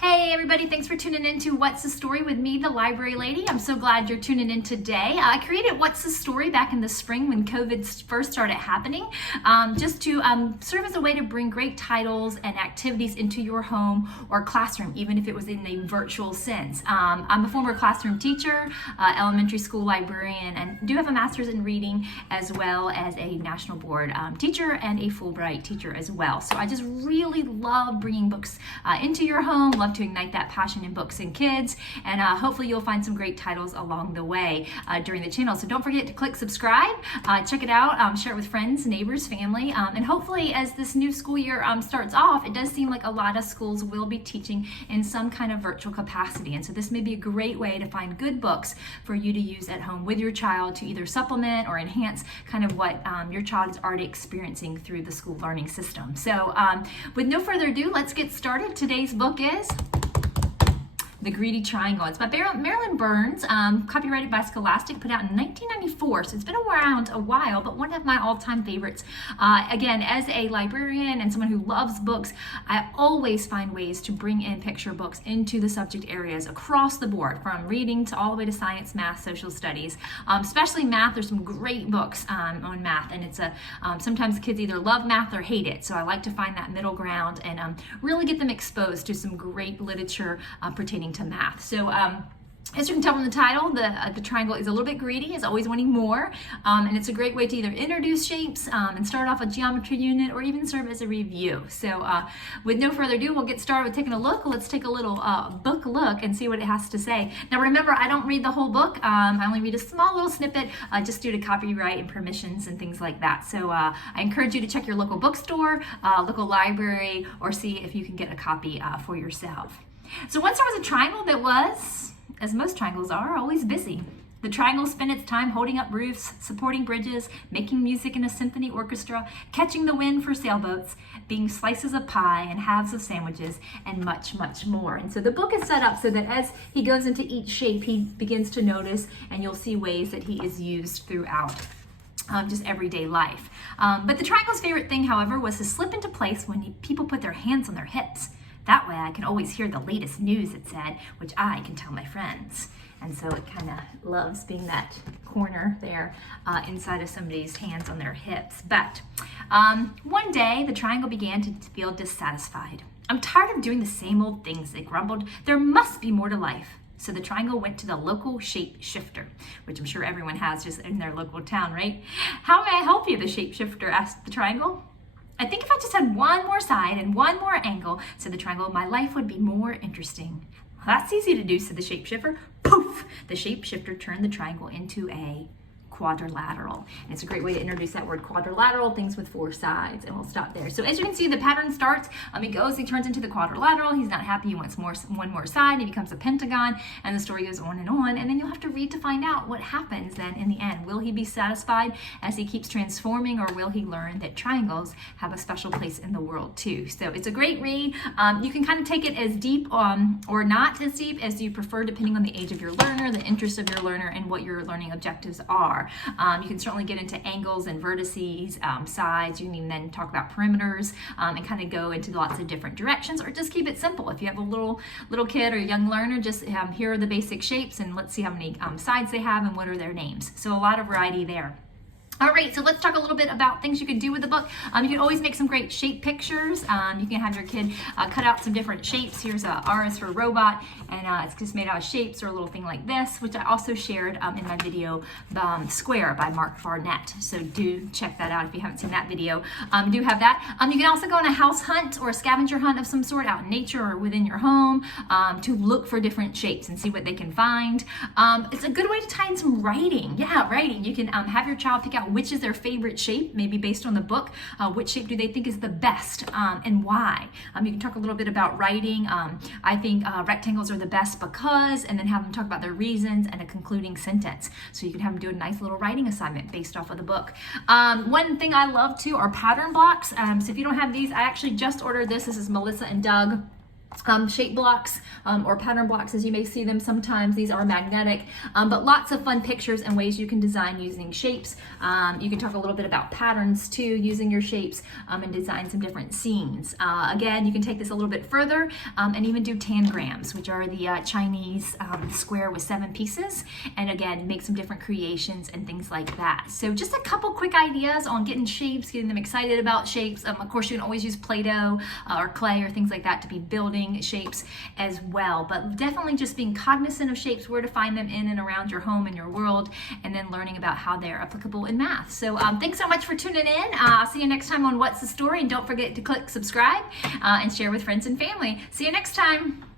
Hey everybody, thanks for tuning in to What's the Story with me, the Library Lady. I'm so glad you're tuning in today. I created What's the Story back in the spring when COVID first started happening, just to serve as a way to bring great titles and activities into your home or classroom, even if it was in a virtual sense. I'm a former classroom teacher, elementary school librarian, and do have a master's in reading as well as a national board teacher and a Fulbright teacher as well. So I just really love bringing books into your home, love to ignite that passion in books and kids, and hopefully you'll find some great titles along the way during the channel. So don't forget to click subscribe, check it out, share it with friends, neighbors, family, and hopefully as this new school year starts off, it does seem like a lot of schools will be teaching in some kind of virtual capacity, and so this may be a great way to find good books for you to use at home with your child to either supplement or enhance kind of what your child is already experiencing through the school learning system. So with no further ado, let's get started. Today's book is The Greedy Triangle. It's by Marilyn Burns, copyrighted by Scholastic, put out in 1994, so it's been around a while, but one of my all-time favorites. Again, as a librarian and someone who loves books, I always find ways to bring in picture books into the subject areas across the board, from reading to all the way to science, math, social studies. Especially math, there's some great books on math, and it's sometimes kids either love math or hate it, so I like to find that middle ground and really get them exposed to some great literature pertaining to math. So as you can tell from the title, the triangle is a little bit greedy, is always wanting more, and it's a great way to either introduce shapes and start off a geometry unit or even serve as a review. So with no further ado, we'll get started with taking a look. Let's take a little book look and see what it has to say. Now remember, I don't read the whole book. I only read a small little snippet just due to copyright and permissions and things like that. So I encourage you to check your local bookstore, local library, or see if you can get a copy for yourself. So once there was a triangle that was, as most triangles are, always busy. The triangle spent its time holding up roofs, supporting bridges, making music in a symphony orchestra, catching the wind for sailboats, being slices of pie and halves of sandwiches, and much, much more. And so the book is set up so that as he goes into each shape, he begins to notice, and you'll see ways that he is used throughout just everyday life. But the triangle's favorite thing, however, was to slip into place when people put their hands on their hips. That way I can always hear the latest news, it said, which I can tell my friends. And so it kind of loves being that corner there inside of somebody's hands on their hips. But one day the triangle began to feel dissatisfied. I'm tired of doing the same old things, they grumbled. There must be more to life. So the triangle went to the local shape shifter, which I'm sure everyone has just in their local town, right? How may I help you? The shape shifter asked the triangle. I think if I just had one more side and one more angle, said the triangle, my life would be more interesting. Well, that's easy to do, said the shapeshifter. Poof! The shapeshifter turned the triangle into a quadrilateral. And it's a great way to introduce that word quadrilateral, things with four sides, and we'll stop there. So as you can see, the pattern starts, he turns into the quadrilateral, he's not happy, he wants one more side, he becomes a pentagon, and the story goes on, and then you'll have to read to find out what happens then in the end. Will he be satisfied as he keeps transforming, or will he learn that triangles have a special place in the world too? So it's a great read. You can kind of take it as deep or not as deep as you prefer, depending on the age of your learner, the interest of your learner, and what your learning objectives are. You can certainly get into angles and vertices, sides. You can even then talk about perimeters and kind of go into lots of different directions, or just keep it simple. If you have a little kid or a young learner, just here are the basic shapes, and let's see how many sides they have and what are their names. So a lot of variety there. All right, so let's talk a little bit about things you can do with the book. You can always make some great shape pictures. You can have your kid cut out some different shapes. Here's a R is for robot, and it's just made out of shapes, or a little thing like this, which I also shared in my video, Square by Mark Barnett. So do check that out if you haven't seen that video. Do have that. You can also go on a house hunt or a scavenger hunt of some sort out in nature or within your home to look for different shapes and see what they can find. It's a good way to tie in some writing. Yeah, writing. You can have your child pick out which is their favorite shape, maybe based on the book. Which shape do they think is the best and why? You can talk a little bit about writing. I think rectangles are the best because, and then have them talk about their reasons and a concluding sentence. So you can have them do a nice little writing assignment based off of the book. One thing I love too are pattern blocks. So if you don't have these, I actually just ordered this. This is Melissa and Doug. shape blocks or pattern blocks, as you may see them sometimes. These are magnetic, but lots of fun pictures and ways you can design using shapes. You can talk a little bit about patterns too, using your shapes, and design some different scenes. Again, you can take this a little bit further and even do tangrams, which are the Chinese square with 7 pieces, and again, make some different creations and things like that. So just a couple quick ideas on getting shapes, getting them excited about shapes. Of course, you can always use Play-Doh or clay or things like that to be building shapes as well, but definitely just being cognizant of shapes, where to find them in and around your home and your world, and then learning about how they're applicable in math. So thanks so much for tuning in. I'll see you next time on What's the Story, and don't forget to click subscribe and share with friends and family. See you next time.